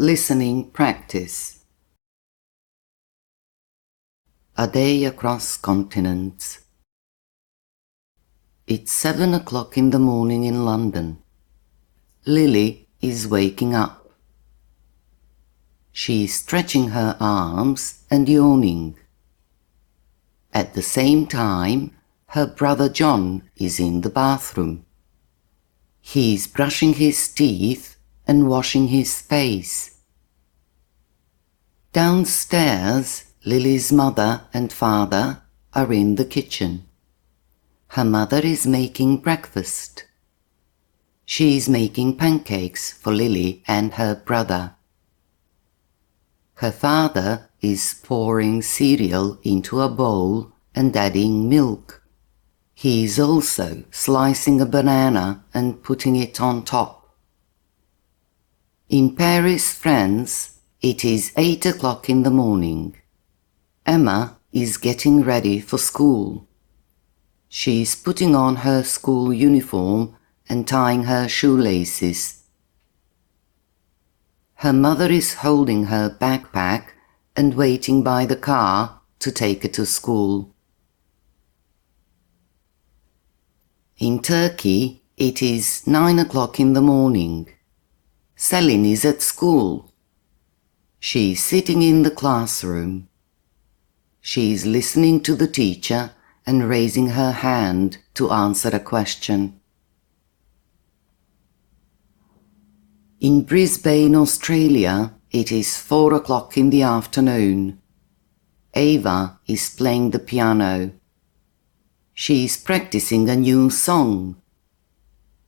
Listening practice. A day across continents. It's 7 o'clock in the morning in London. Lily is waking up. She's stretching her arms and yawning. At the same time, her brother John is in the bathroom. He's brushing his teeth and washing his face. Downstairs, Lily's mother and father are in the kitchen. Her mother is making breakfast. She's making pancakes for Lily and her brother. Her father is pouring cereal into a bowl and adding milk. He's also slicing a banana and putting it on top. In Paris, France, it is 8 o'clock in the morning. Emma is getting ready for school. She's putting on her school uniform and tying her shoelaces. Her mother is holding her backpack and waiting by the car to take her to school. In Turkey, it is 9 o'clock in the morning. Selin is at school. She's sitting in the classroom. She's listening to the teacher and raising her hand to answer a question. In Brisbane, Australia, it is 4 o'clock in the afternoon. Ava is playing the piano. She's practicing a new song.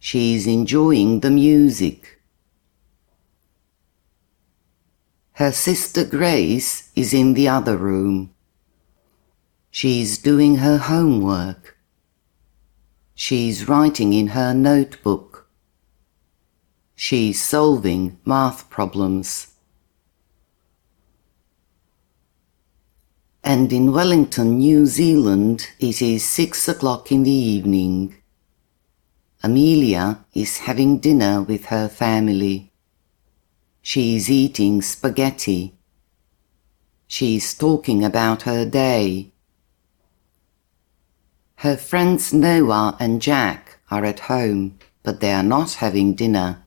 She's enjoying the music. Her sister Grace is in the other room. She's doing her homework. She's writing in her notebook. She's solving math problems. And in Wellington, New Zealand, it is 6 o'clock in the evening. Amelia is having dinner with her family. She's eating spaghetti. She's talking about her day. Her friends Noah and Jack are at home, but they are not having dinner.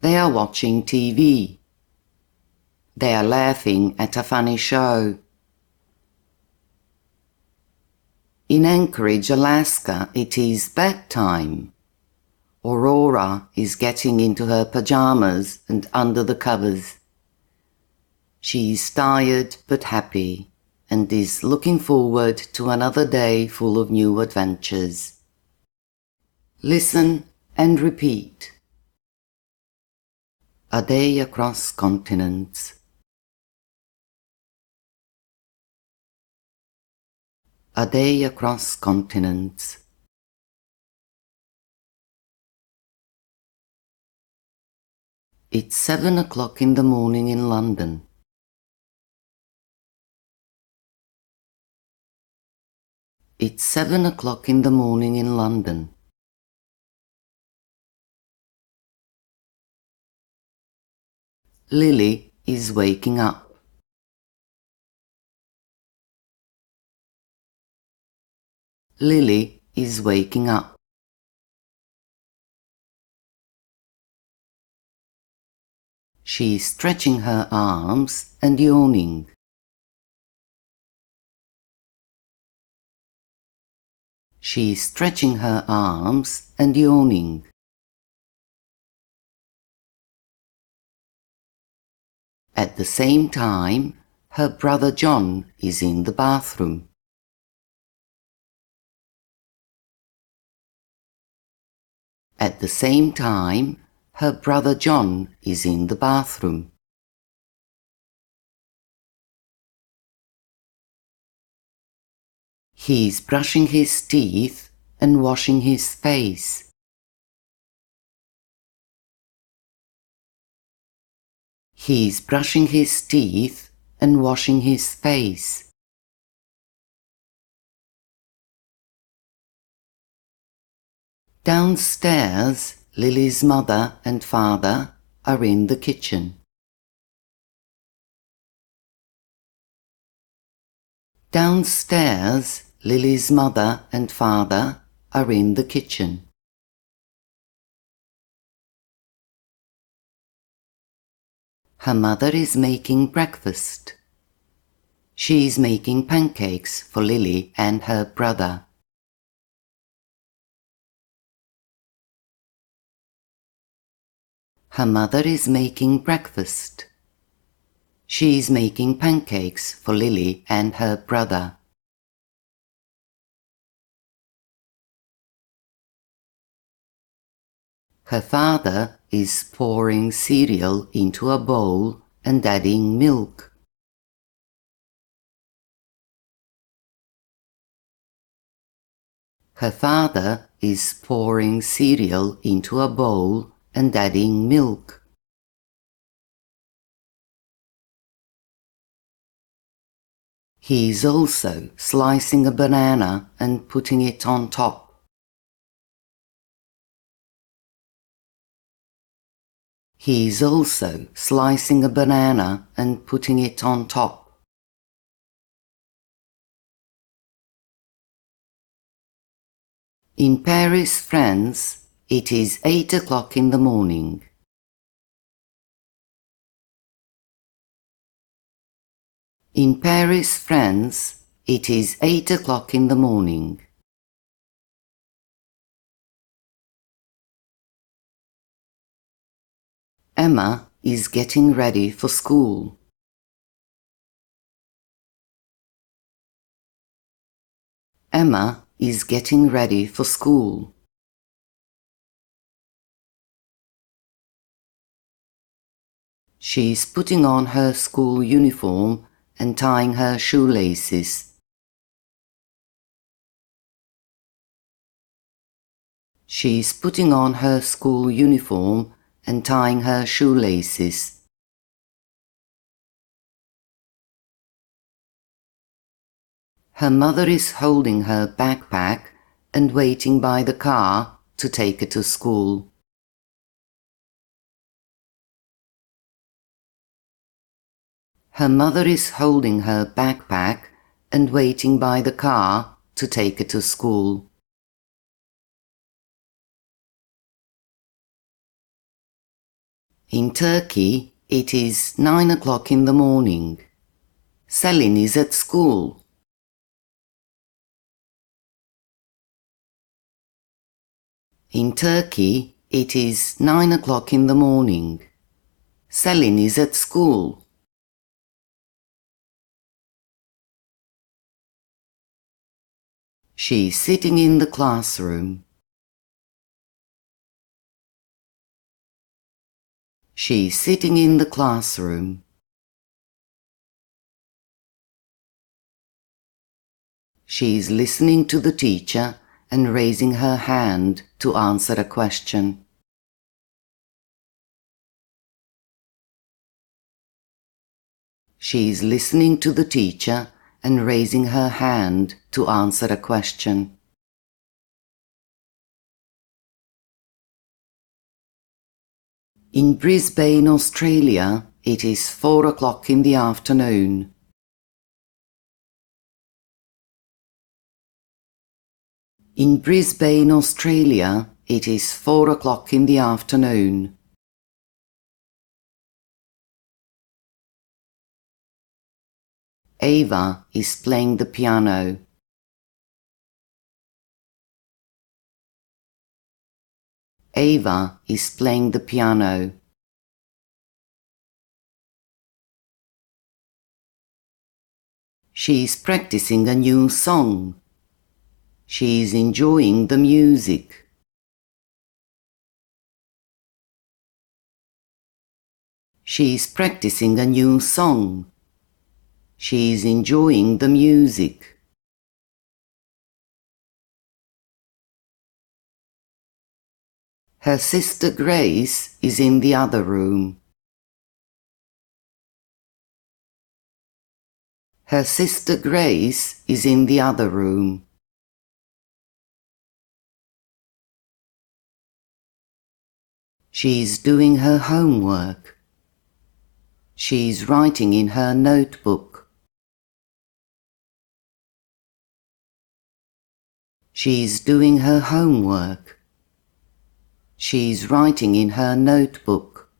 They are watching TV. They are laughing at a funny show. In Anchorage, Alaska, it is bedtime. Aurora is getting into her pajamas and under the covers. She's tired but happy and is looking forward to another day full of new adventures. Listen and repeat. A day across continents. A day across continents. It's 7 o'clock in the morning in London. It's 7 o'clock in the morning in London. Lily is waking up. Lily is waking up. She's stretching her arms and yawning. She's stretching her arms and yawning. At the same time, her brother John is in the bathroom. At the same time, her brother John is in the bathroom. He's brushing his teeth and washing his face. He's brushing his teeth and washing his face. Downstairs, Lily's mother and father are in the kitchen. Downstairs, Lily's mother and father are in the kitchen. Her mother is making breakfast. She is making pancakes for Lily and her brother. Her mother is making breakfast. She is making pancakes for Lily and her brother. Her father is pouring cereal into a bowl and adding milk. Her father is pouring cereal into a bowl and adding milk. He is also slicing a banana and putting it on top. He is also slicing a banana and putting it on top. In Paris, France, it is 8 o'clock in the morning. In Paris, France, it is 8 o'clock in the morning. Emma is getting ready for school. Emma is getting ready for school. She's putting on her school uniform and tying her shoelaces. She's putting on her school uniform and tying her shoelaces. Her mother is holding her backpack and waiting by the car to take her to school. Her mother is holding her backpack and waiting by the car to take her to school. In Turkey, it is 9 o'clock in the morning. Selin is at school. In Turkey, it is 9 o'clock in the morning. Selin is at school. She's sitting in the classroom. She's sitting in the classroom. She's listening to the teacher and raising her hand to answer a question. She's listening to the teacher and raising her hand to answer a question. In Brisbane, Australia, it is 4 o'clock in the afternoon. In Brisbane, Australia, it is 4 o'clock in the afternoon. Ava is playing the piano. Ava is playing the piano. She is practicing a new song. She is enjoying the music. She is practicing a new song. She is enjoying the music. Her sister Grace is in the other room. Her sister Grace is in the other room. She's doing her homework. She's writing in her notebook. She's doing her homework. She's writing in her notebook.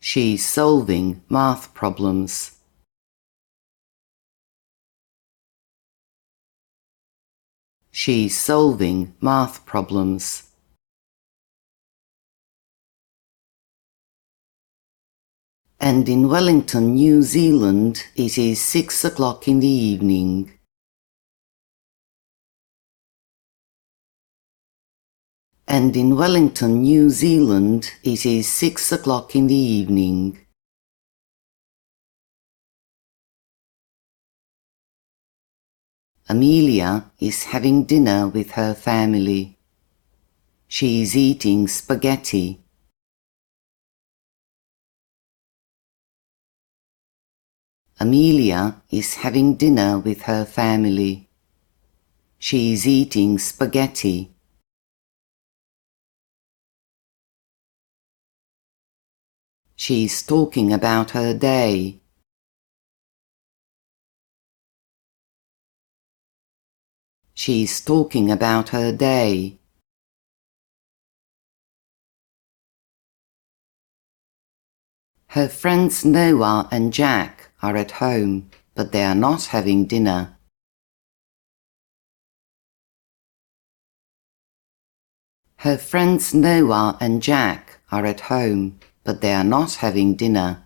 She's solving math problems. She's solving math problems. And in Wellington, New Zealand, it is 6 o'clock in the evening. And in Wellington, New Zealand, it is 6 o'clock in the evening. Amelia is having dinner with her family. She is eating spaghetti. Amelia is having dinner with her family. She is eating spaghetti. She's talking about her day. She's talking about her day. Her friends Noah and Jack are at home, but they are not having dinner. Her friends Noah and Jack are at home, but they are not having dinner.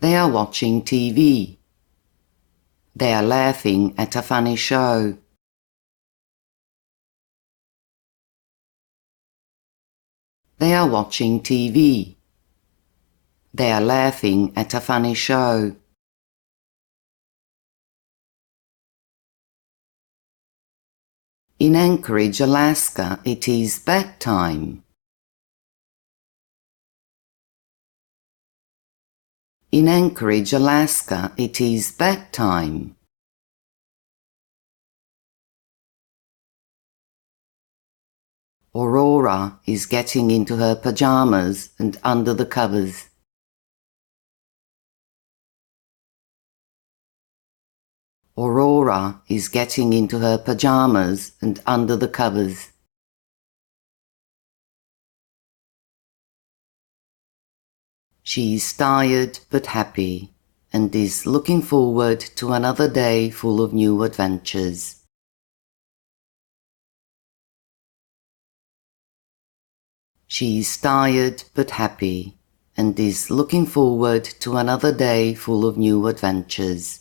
They are watching TV. They are laughing at a funny show. They are watching TV. They are laughing at a funny show. In Anchorage, Alaska, it is bedtime. In Anchorage, Alaska, it is bedtime. Aurora is getting into her pajamas and under the covers. Aurora is getting into her pajamas and under the covers. She's tired but happy and is looking forward to another day full of new adventures. She's tired but happy and is looking forward to another day full of new adventures.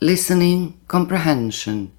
Listening comprehension.